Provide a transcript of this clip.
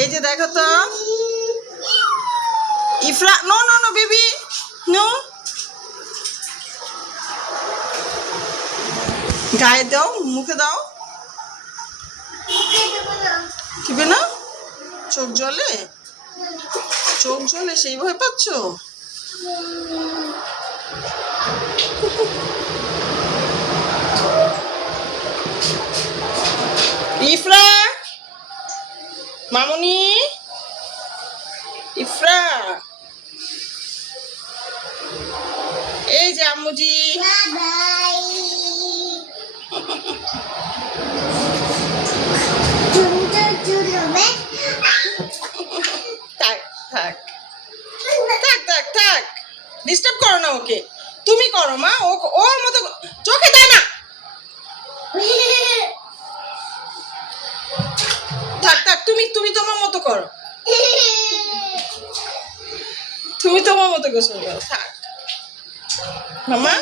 এই যে দেখো তো Ifra, no no no baby, no. গায়ে দাও, মুখে দাও। দিবে না? চোখ জ্বলে, চোখ জ্বলে, সেই ভয় পাচ্ছ? ইফরা, মামুনি, ইফরা, এই যে আম্মুজি। থাক থাক থাক থাক থাক, ডিস্টার্ব করো না ওকে। তুমি করো মা, ওর মতো চোখে দেয় না। থাক থাক, তুমি তুমি তোমার মতো করো, তুমি তোমার মতো গোসল করো। থাক মামা।